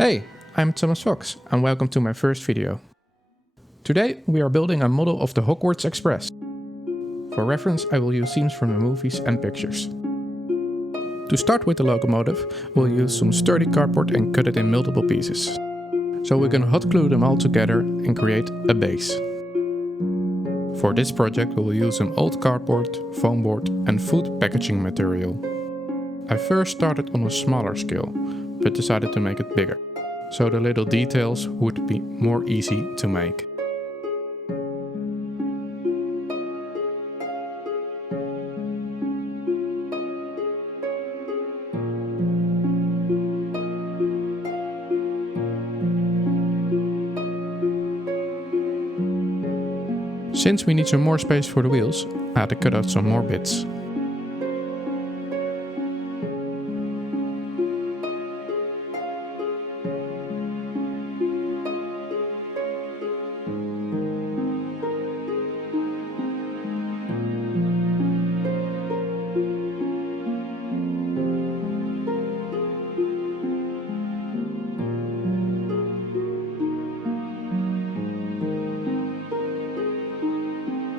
Hey, I'm Thomas Fox and welcome to my first video. Today we are building a model of the Hogwarts Express. For reference I will use scenes from the movies and pictures. To start with the locomotive, we'll use some sturdy cardboard and cut it in multiple pieces. So we're gonna hot glue them all together and create a base. For this project we will use some old cardboard, foam board and food packaging material. I first started on a smaller scale, but decided to make it bigger, so the little details would be more easy to make. Since we need some more space for the wheels, I had to cut out some more bits.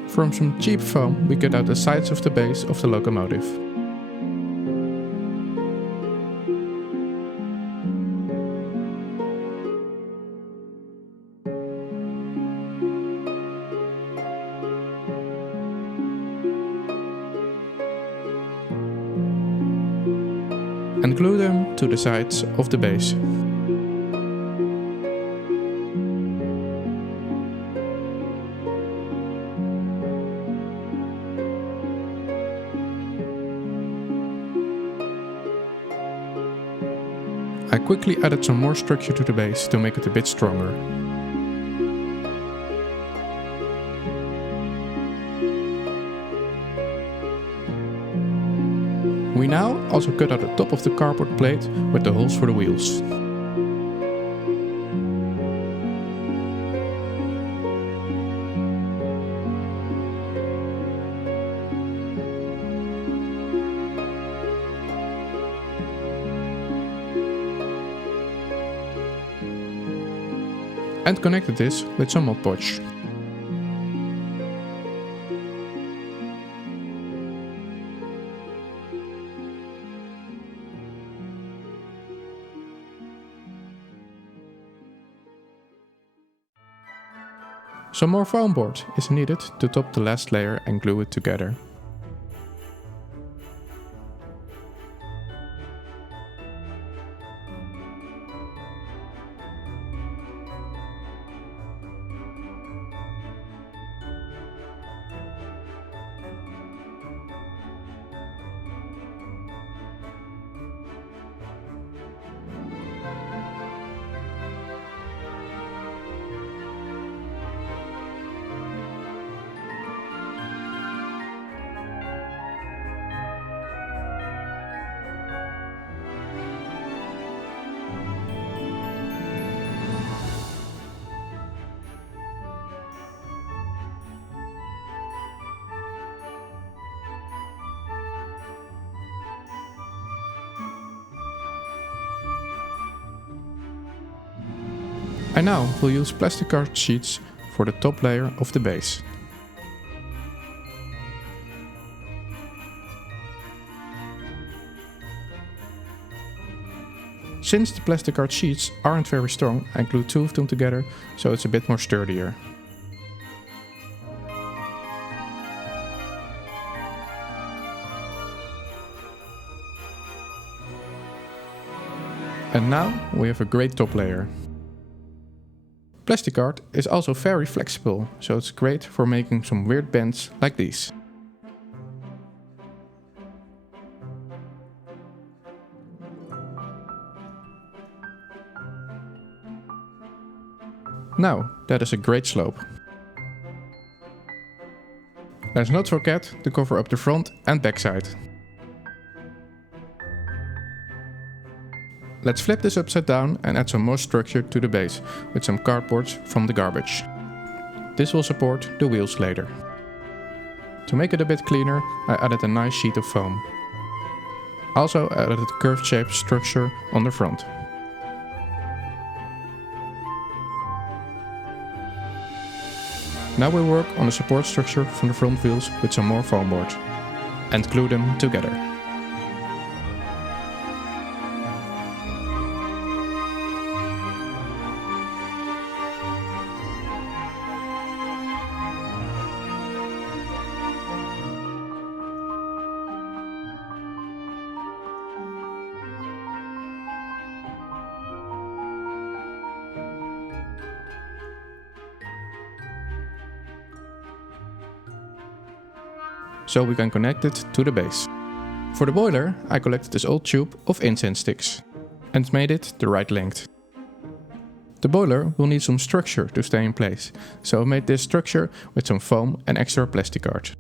From some cheap foam we cut out the sides of the base of the locomotive. And glue them to the sides of the base. I quickly added some more structure to the base to make it a bit stronger. We now also cut out the top of the cardboard plate with the holes for the wheels. And connected this with some Mod Podge. Some more foam board is needed to top the last layer and glue it together. I now will use plasticard sheets for the top layer of the base. Since the plasticard sheets aren't very strong, I glued two of them together so it's a bit more sturdier. And now we have a great top layer. Plasticard is also very flexible, so it's great for making some weird bends like these. Now, that is a great slope. Let's not forget to cover up the front and back side. Let's flip this upside down and add some more structure to the base with some cardboards from the garbage. This will support the wheels later. To make it a bit cleaner, I added a nice sheet of foam. Also added a curved shaped structure on the front. Now we work on the support structure from the front wheels with some more foam board and glue them together. So we can connect it to the base. For the boiler, I collected this old tube of incense sticks and made it the right length. The boiler will need some structure to stay in place, so I made this structure with some foam and extra plasticard.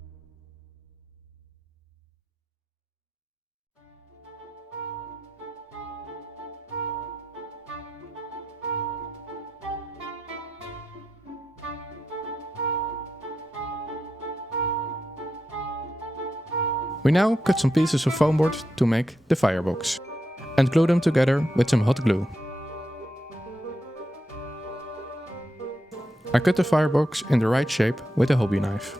We now cut some pieces of foam board to make the firebox and glue them together with some hot glue. I cut the firebox in the right shape with a hobby knife.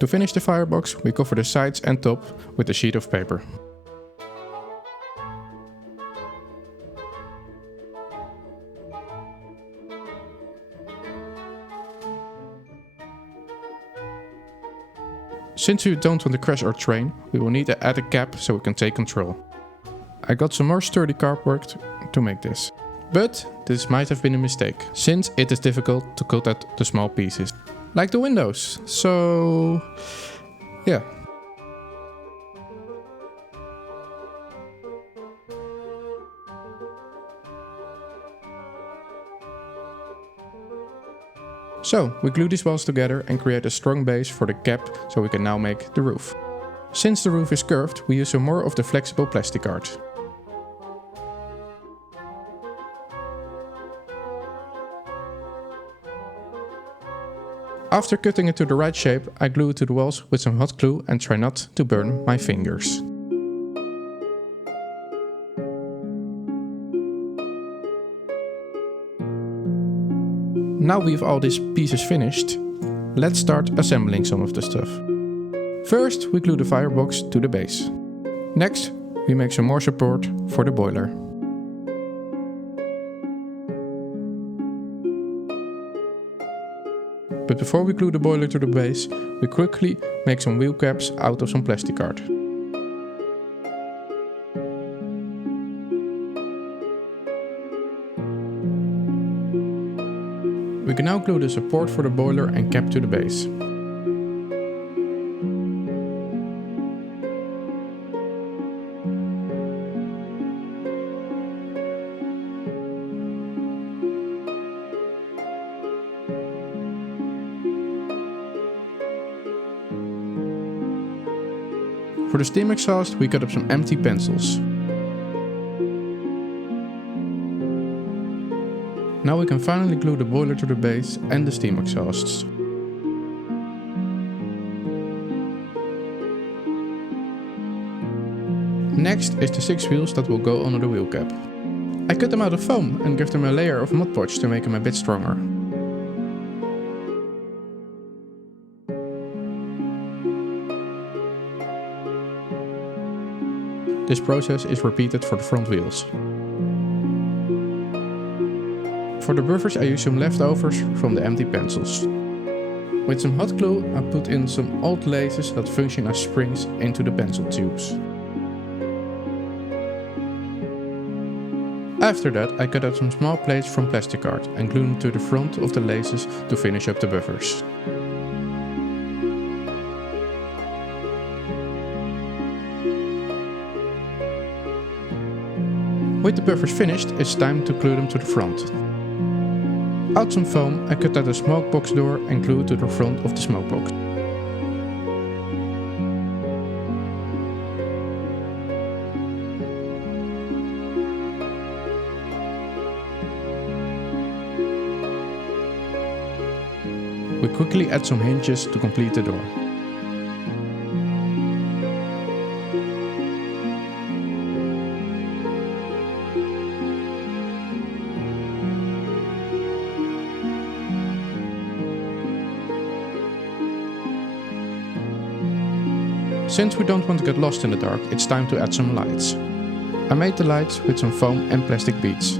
To finish the firebox, we cover the sides and top with a sheet of paper. Since we don't want to crash our train, we will need to add a cap so we can take control. I got some more sturdy cardboard to make this. But this might have been a mistake, since it is difficult to cut out the small pieces. Like the windows, so yeah. So we glue these walls together and create a strong base for the cap so we can now make the roof. Since the roof is curved, we use some more of the flexible plasticard. After cutting it to the right shape, I glue it to the walls with some hot glue and try not to burn my fingers. Now we have all these pieces finished, let's start assembling some of the stuff. First, we glue the firebox to the base. Next, we make some more support for the boiler. But before we glue the boiler to the base, we quickly make some wheel caps out of some plasticard. We can now glue the support for the boiler and cap to the base. For the steam exhaust, we cut up some empty pencils. Now we can finally glue the boiler to the base and the steam exhausts. Next is the 6 wheels that will go under the wheel cap. I cut them out of foam and give them a layer of Mod Podge to make them a bit stronger. This process is repeated for the front wheels. For the buffers I use some leftovers from the empty pencils. With some hot glue I put in some old laces that function as springs into the pencil tubes. After that I cut out some small plates from plasticard and glue them to the front of the laces to finish up the buffers. With the buffers finished, it's time to glue them to the front. Out some foam, I cut out a smoke box door and glue it to the front of the smoke box. We quickly add some hinges to complete the door. Since we don't want to get lost in the dark, it's time to add some lights. I made the lights with some foam and plastic beads.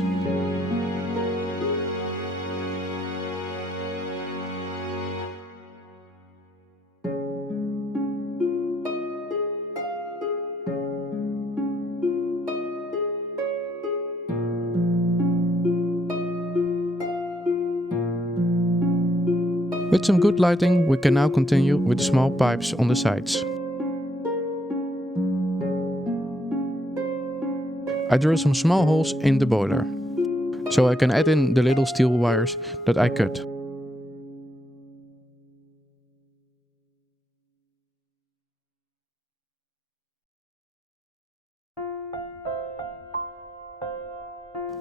With some good lighting, we can now continue with the small pipes on the sides. I drill some small holes in the boiler, so I can add in the little steel wires that I cut.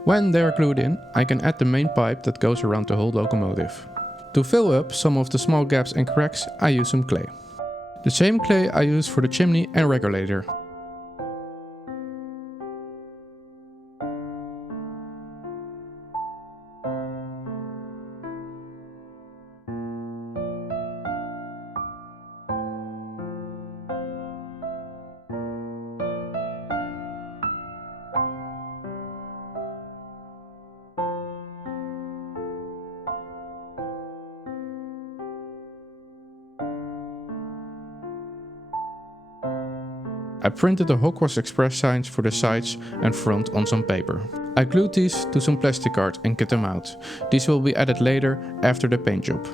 When they are glued in, I can add the main pipe that goes around the whole locomotive. To fill up some of the small gaps and cracks, I use some clay. The same clay I use for the chimney and regulator. I printed the Hogwarts Express signs for the sides and front on some paper. I glued these to some plasticard and cut them out. These will be added later after the paint job.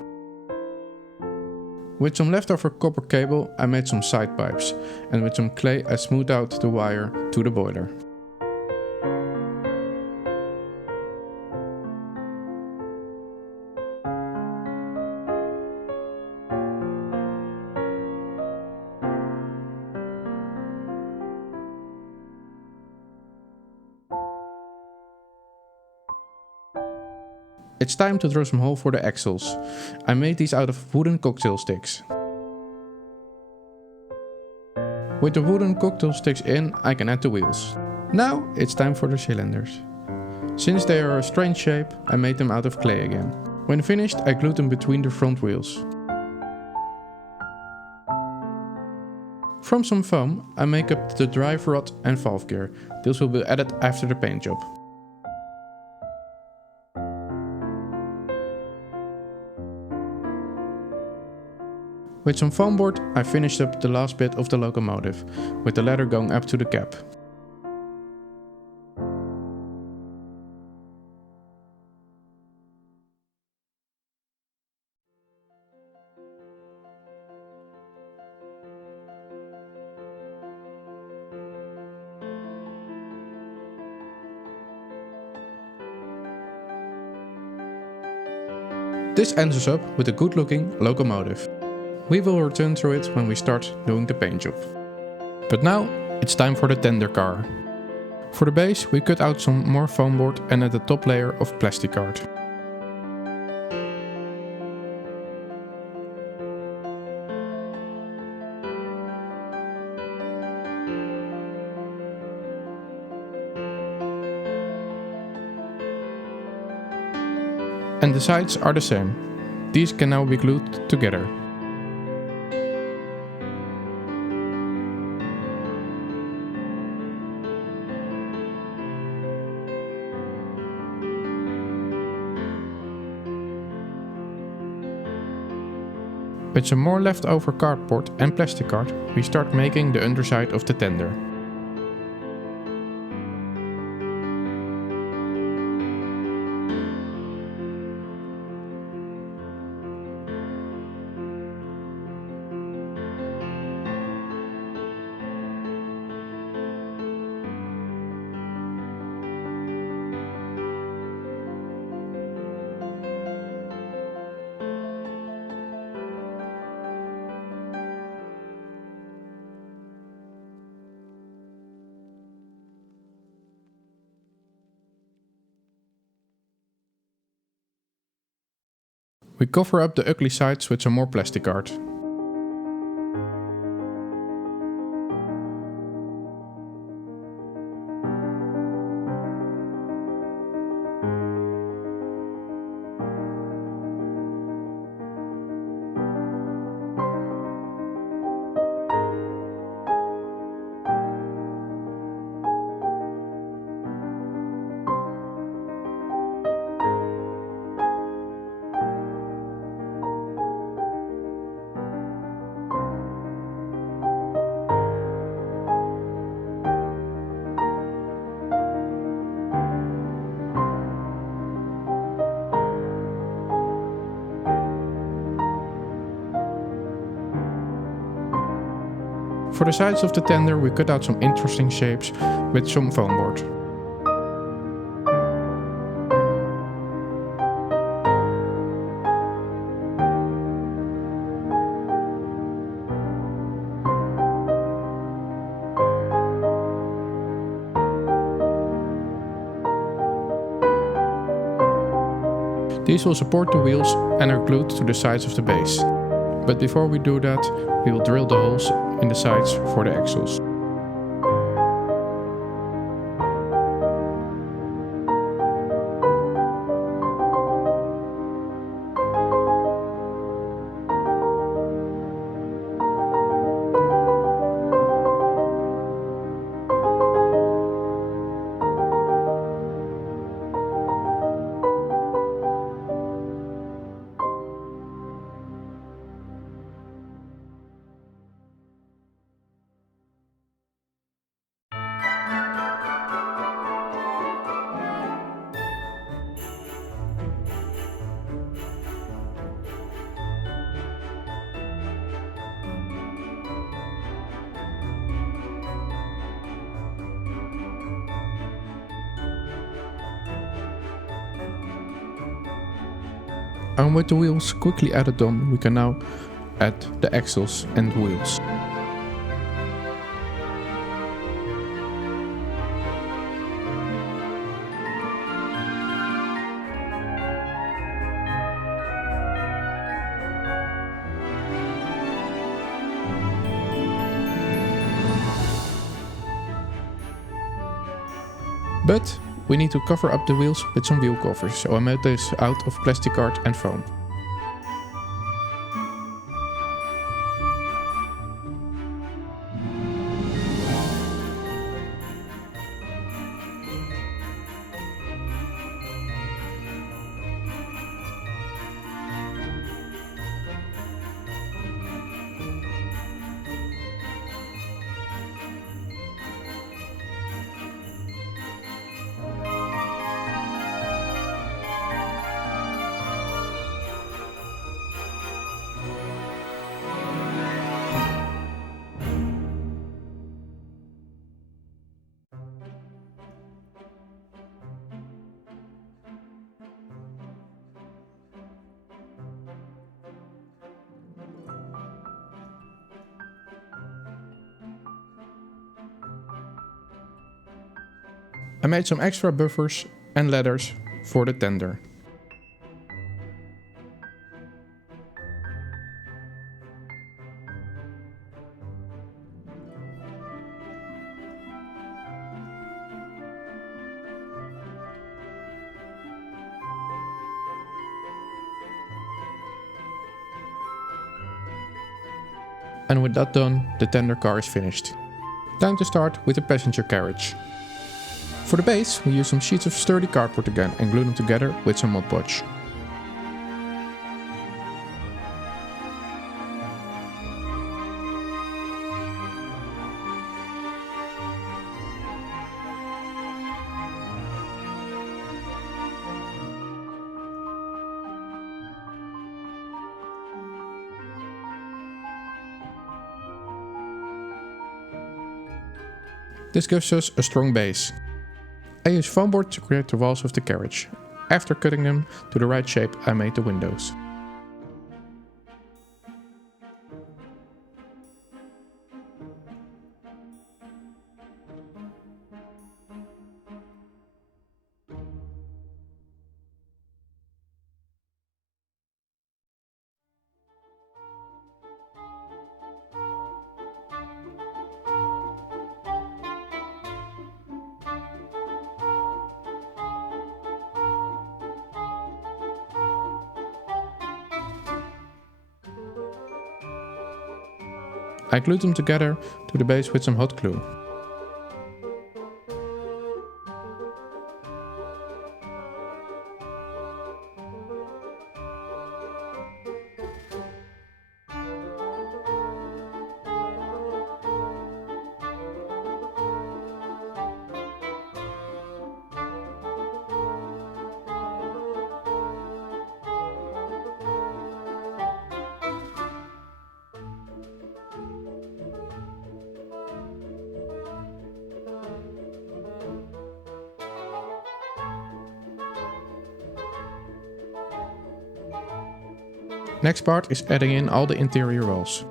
With some leftover copper cable I made some side pipes, and with some clay I smoothed out the wire to the boiler. It's time to drill some hole for the axles. I made these out of wooden cocktail sticks. With the wooden cocktail sticks in, I can add the wheels. Now it's time for the cylinders. Since they are a strange shape, I made them out of clay again. When finished, I glued them between the front wheels. From some foam, I make up the drive rod and valve gear. These will be added after the paint job. With some foam board, I finished up the last bit of the locomotive, with the ladder going up to the cab. This ends us up with a good looking locomotive. We will return to it when we start doing the paint job. But now it's time for the tender car. For the base we cut out some more foam board and add a top layer of plasticard. And the sides are the same. These can now be glued together. With some more leftover cardboard and plasticard, we start making the underside of the tender. We cover up the ugly sides with some more plasticard. For the sides of the tender we cut out some interesting shapes with some foam board. These will support the wheels and are glued to the sides of the base. But before we do that, we will drill the holes in the sides for the axles. And with the wheels quickly added on, we can now add the axles and wheels. But we need to cover up the wheels with some wheel covers, so I made this out of plasticard and foam. I made some extra buffers and ladders for the tender. And with that done, the tender car is finished. Time to start with the passenger carriage. For the base, we use some sheets of sturdy cardboard again and glue them together with some Mod Podge. This gives us a strong base. I use foam board to create the walls of the carriage. After cutting them to the right shape, I made the windows. I glued them together to the base with some hot glue. Next part is adding in all the interior walls.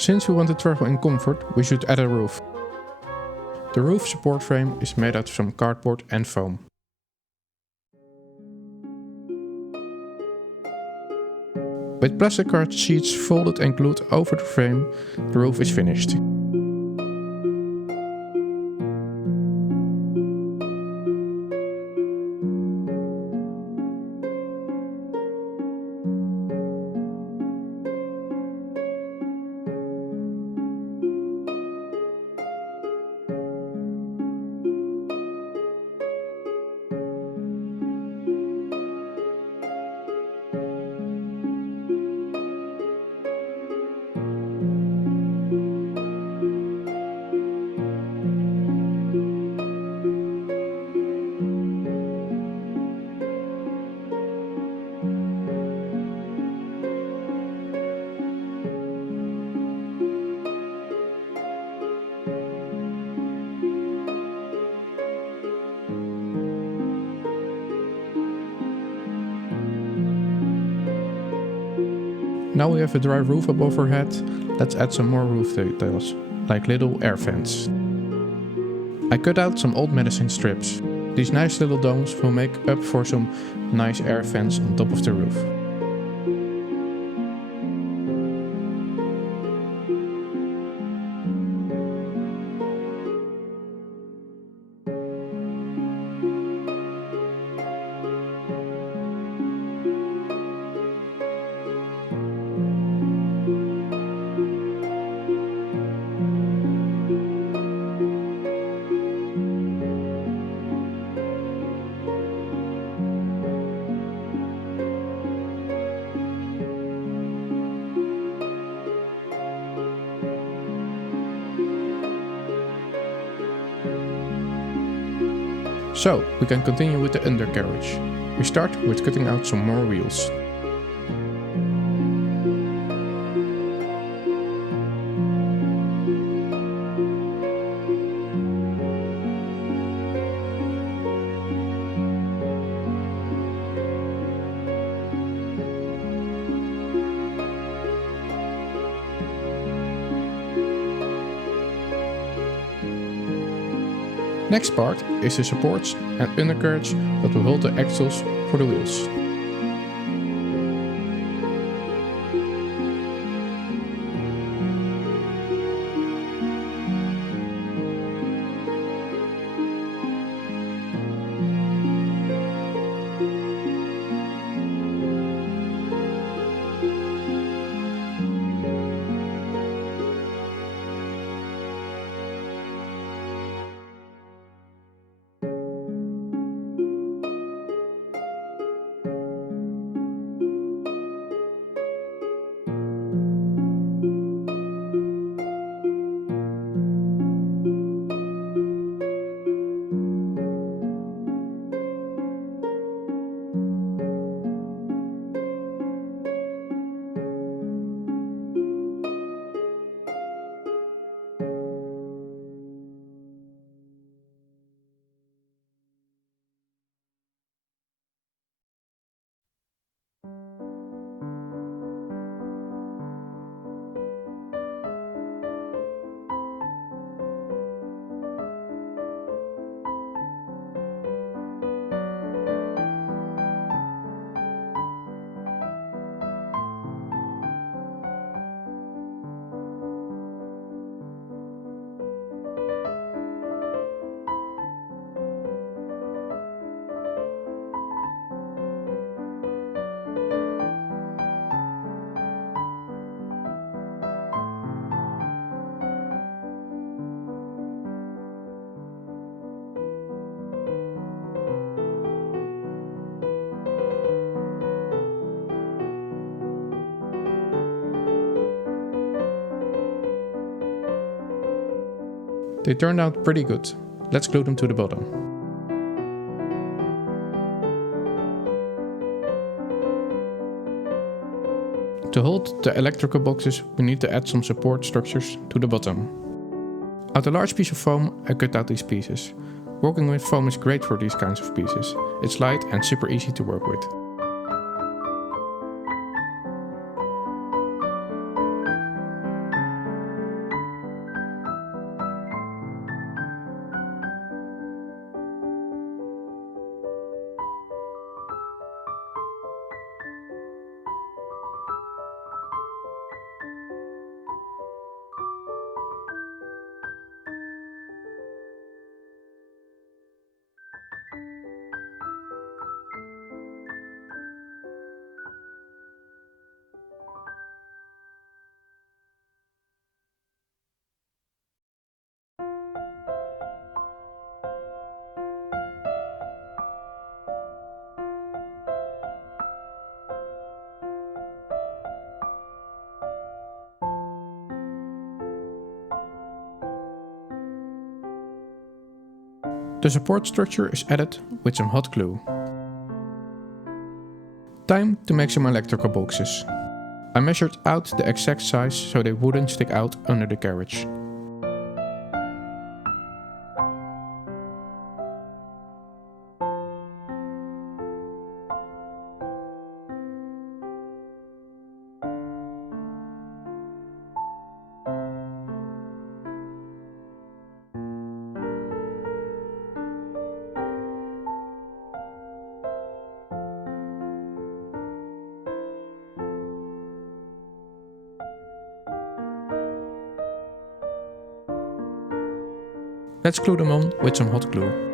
Since we want to travel in comfort, we should add a roof. The roof support frame is made out of some cardboard and foam. With plasticard sheets folded and glued over the frame, the roof is finished. Now we have a dry roof above our head, let's add some more roof details, like little air vents. I cut out some old medicine strips. These nice little domes will make up for some nice air vents on top of the roof. So, we can continue with the undercarriage. We start with cutting out some more wheels. Next part is the supports and undercarriage that will hold the axles for the wheels. They turned out pretty good. Let's glue them to the bottom. To hold the electrical boxes, we need to add some support structures to the bottom. Out a large piece of foam, I cut out these pieces. Working with foam is great for these kinds of pieces. It's light and super easy to work with. The support structure is added with some hot glue. Time to make some electrical boxes. I measured out the exact size so they wouldn't stick out under the carriage. Let's glue them on with some hot glue.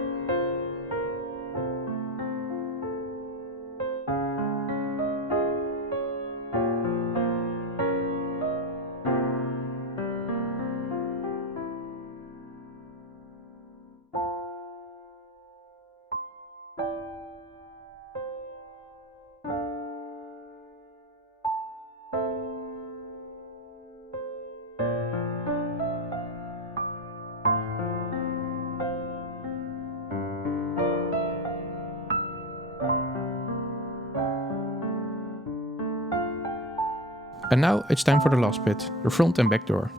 And now it's time for the last bit, the front and back door.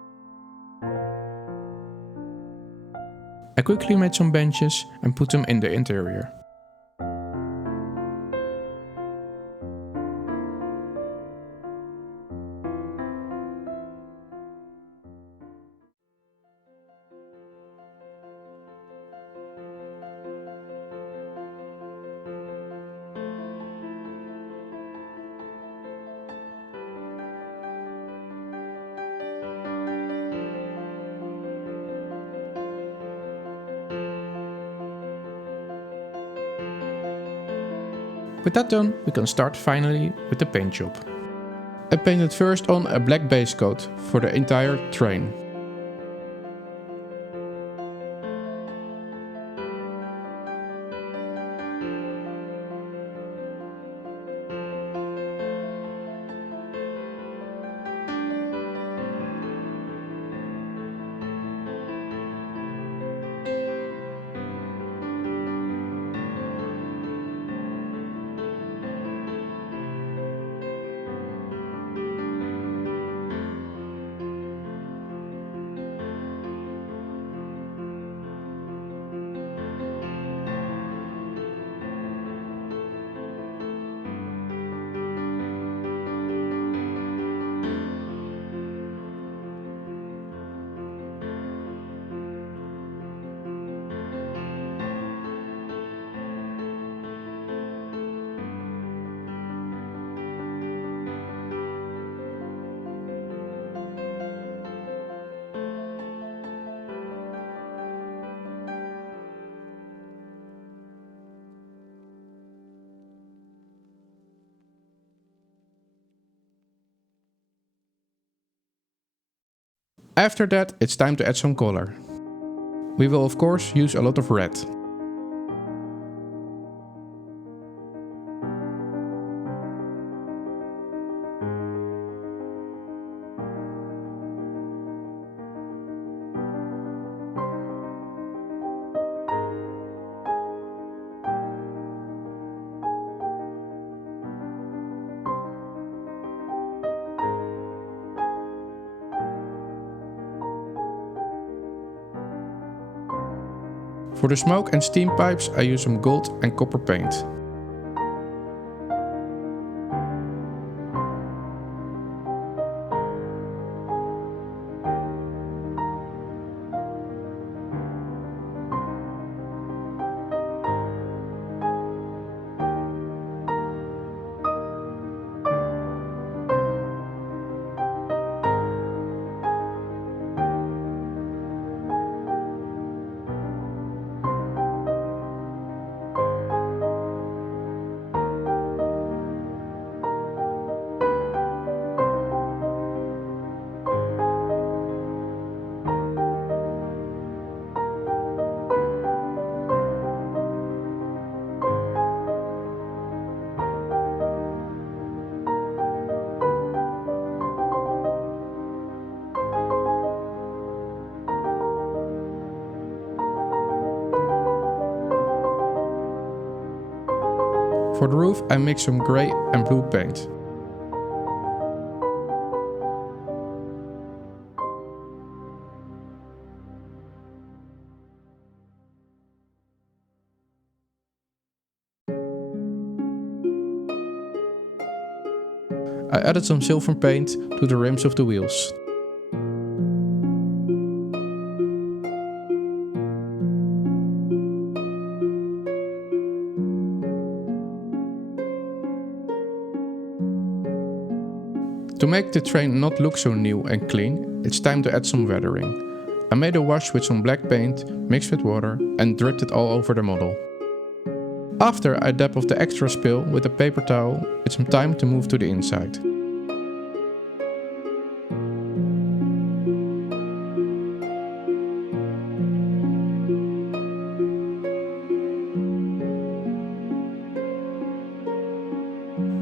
I quickly made some benches and put them in the interior. With that done, we can start finally with the paint job. I painted first on a black base coat for the entire train. After that, it's time to add some color. We will of course use a lot of red. For the smoke and steam pipes I use some gold and copper paint. For the roof I mix some grey and blue paint. I added some silver paint to the rims of the wheels. To make the train not look so new and clean, it's time to add some weathering. I made a wash with some black paint, mixed with water, and dripped it all over the model. After I dab off the extra spill with a paper towel, it's time to move to the inside.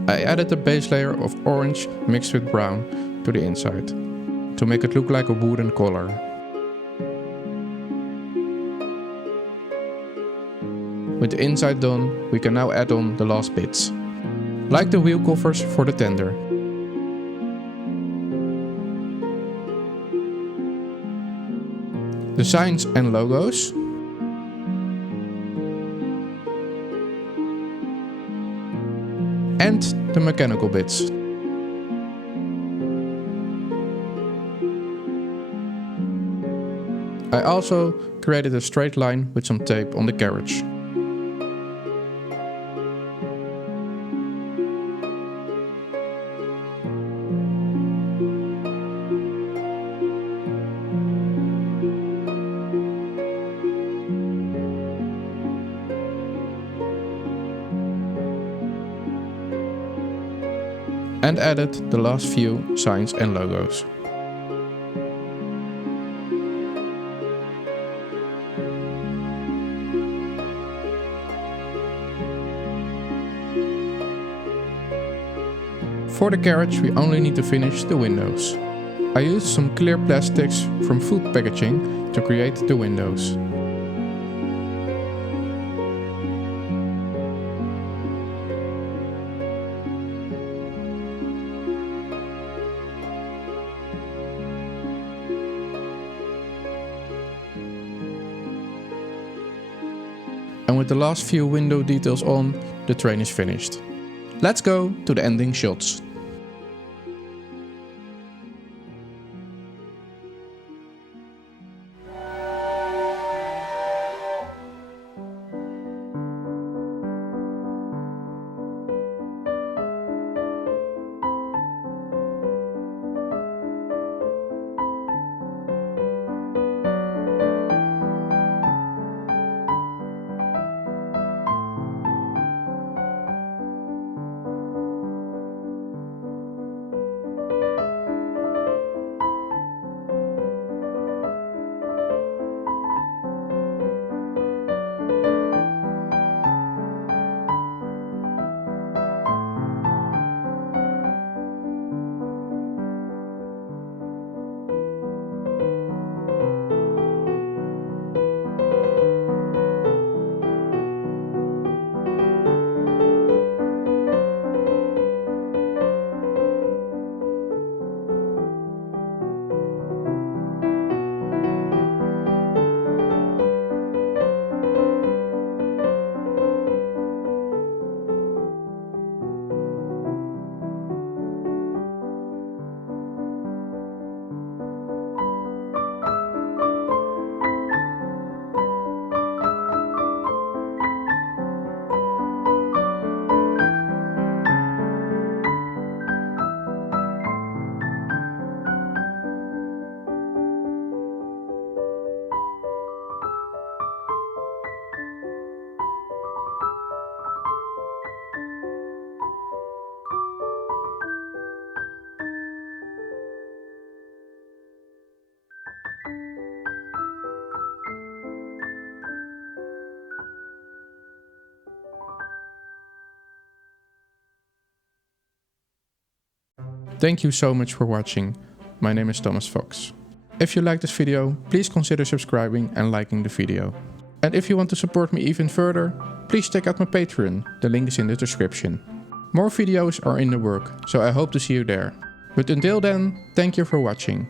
I added a base layer of orange mixed with brown to the inside, to make it look like a wooden collar. With the inside done, we can now add on the last bits, like the wheel covers for the tender. The signs and logos. And the mechanical bits. I also created a straight line with some tape on the carriage. And added the last few signs and logos. For the carriage we only need to finish the windows. I used some clear plastics from food packaging to create the windows. And with the last few window details on, the train is finished. Let's go to the ending shots. Thank you so much for watching. My name is Thomas Fox. If you like this video, please consider subscribing and liking the video. And if you want to support me even further, please check out my Patreon, the link is in the description. More videos are in the work, so I hope to see you there. But until then, thank you for watching.